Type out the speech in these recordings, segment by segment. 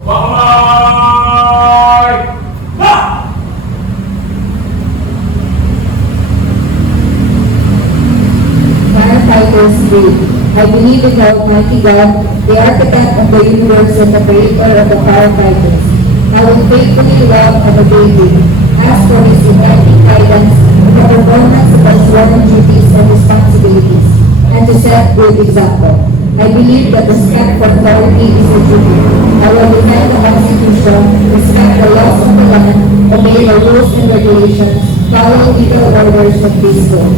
Firefighters Day. I believe in the Almighty God, the architect of the universe and the creator of the firefighters. I will faithfully love and obey him, ask for his enlightening guidance in the performance of our sworn duties and responsibilities, and to set good example. I believe that respect for authority is a duty. I will defend the Constitution, respect the laws of the land, obey the rules and regulations, follow legal orders and peaceful.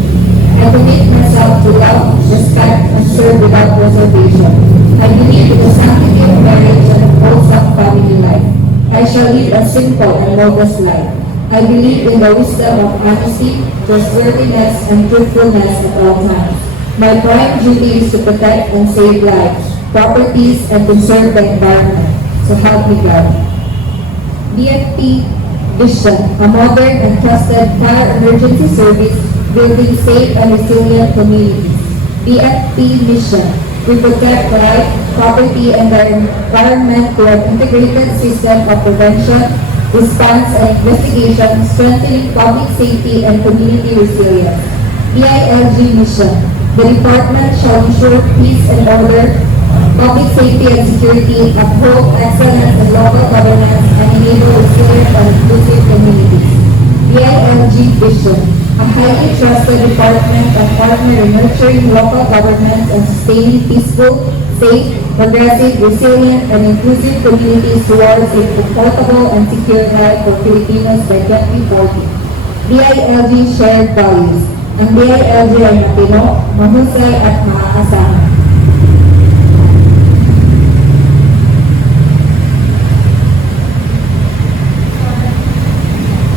I commit myself to love, respect, and serve without reservation. I believe in the sanctity of marriage and wholesome family life. I shall lead a simple and modest life. I believe in the wisdom of honesty, trustworthiness, and truthfulness at all times. My prime duty is to protect and save lives, properties, and conserve the environment. So help me God. BFP Vision, a modern and trusted fire emergency service building safe and resilient communities. BFP Mission, we protect life, property, and the environment through an integrated system of prevention, response, and investigation, strengthening public safety and community resilience. DILG Mission, the department shall ensure peace and order, public safety and security, uphold excellence in local governance, and enable resilient and inclusive communities. DILG Vision, a highly trusted department and partner in nurturing local governments and sustaining peaceful, safe, progressive, resilient, and inclusive communities towards a comfortable and secure life for Filipinos by 2040. DILG shared values. Ang DILG ay matino, mahusay at maaasahan.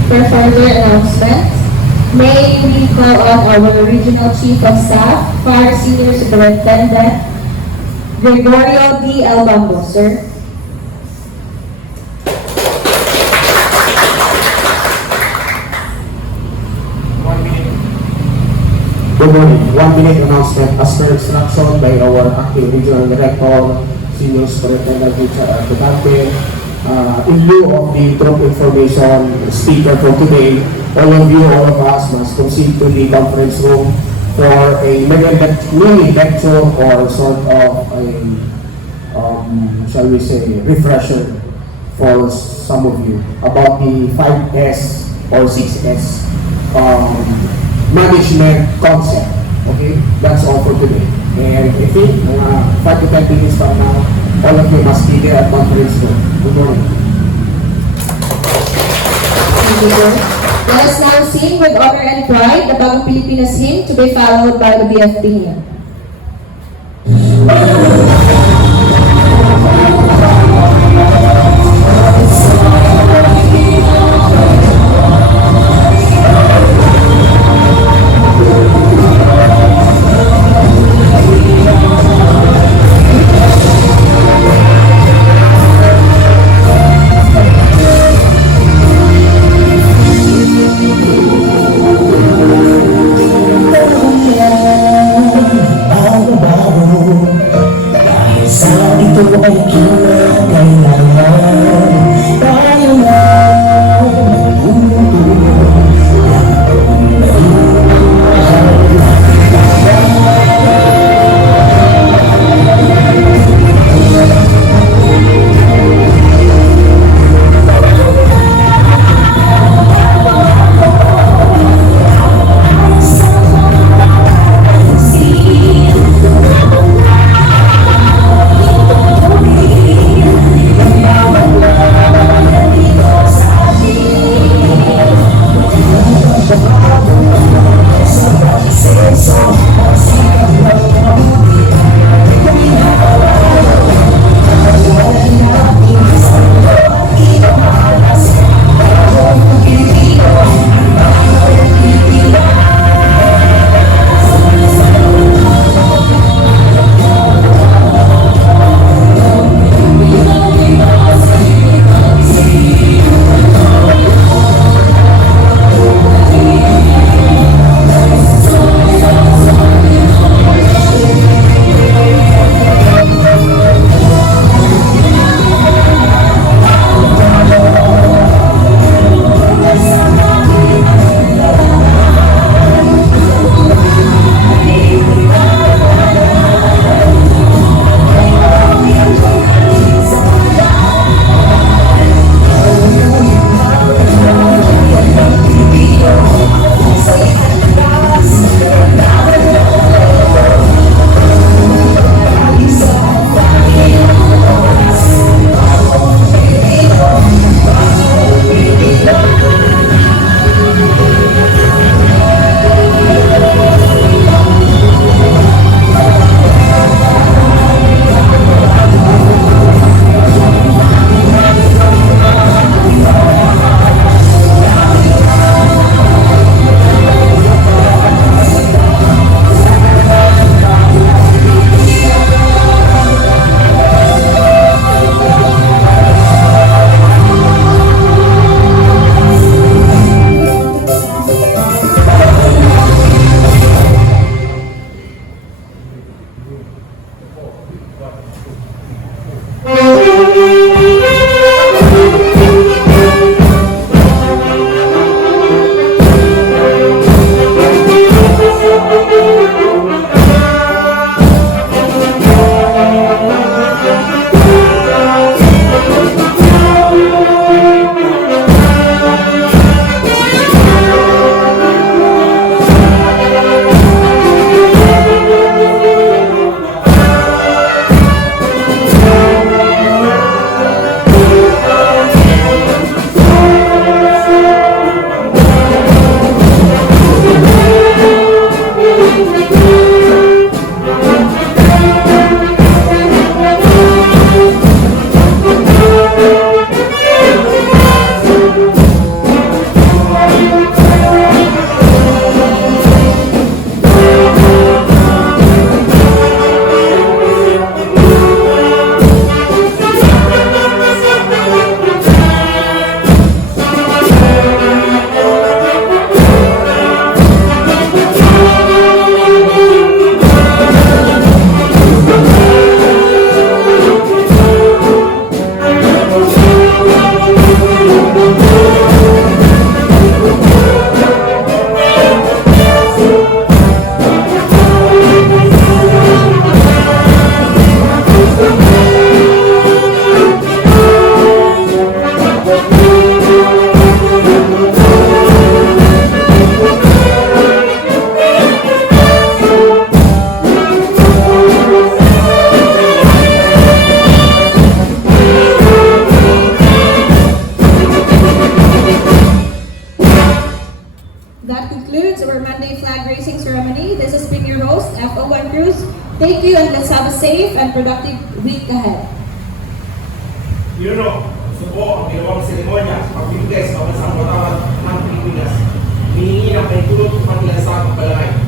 For further announcements, may we call on our Regional Chief of Staff, Fire Senior Superintendent, Gregorio D. Albambo, sir. Good morning. 1 minute announcement as per instruction by our acting regional director, Senior Superintendent Richard Arcudante. In lieu of the troop information speaker for today, all of us must proceed to the conference room for a mini lecture or sort of a, shall we say, refresher for some of you about the 5S or 6S management concept. Okay, that's all for today. And I think 5 to 10 minutes from now, all of you must be there at conference room. Good morning. Thank you, sir. Let us now sing with honor and pride the Bagong Pilipinas hymn to be followed by the BFP hymn. That concludes our Monday flag raising ceremony. This has been your host, FO1 Cruz. Thank you and let's have a safe and productive week ahead. Yuno, subo ang ginawang seremonya pagbibigay sa bansang Batawan ng Pilipinas. Hihingi ng paitulot ng Manila sa Pagbalangay.